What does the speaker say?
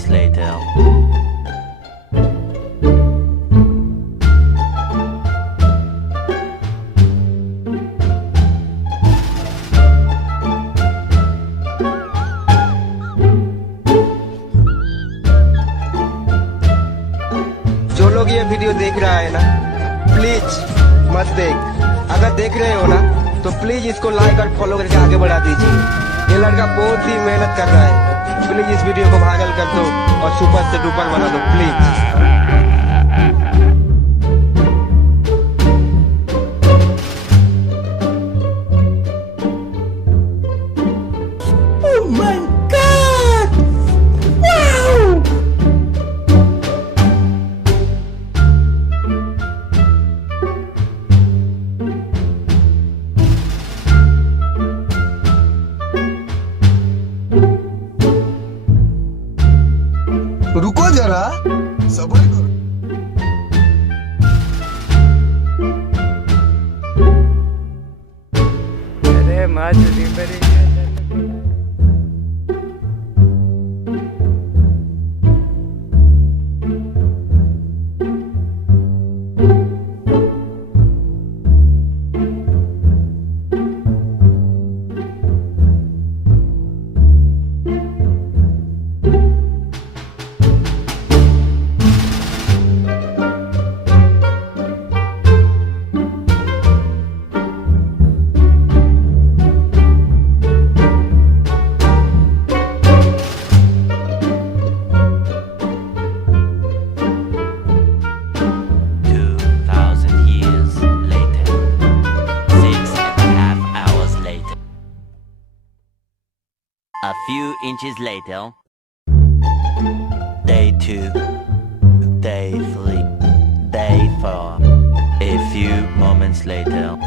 moments later. जो लोग ये वीडियो देख रहा है ना, प्लीज मत देख। अगर देख रहे हो ना तो प्लीज इसको लाइक और फॉलो करके आगे बढ़ा दीजिए। ये लड़का बहुत ही मेहनत कर रहा है। प्लीज इस वीडियो को वायरल कर दो और सुपर से डुपर बना दो प्लीज। रुको जरा, सब्र करो। अरे माँ चुरी पर A few inches later. Day 2, Day 3, Day 4. A few moments later.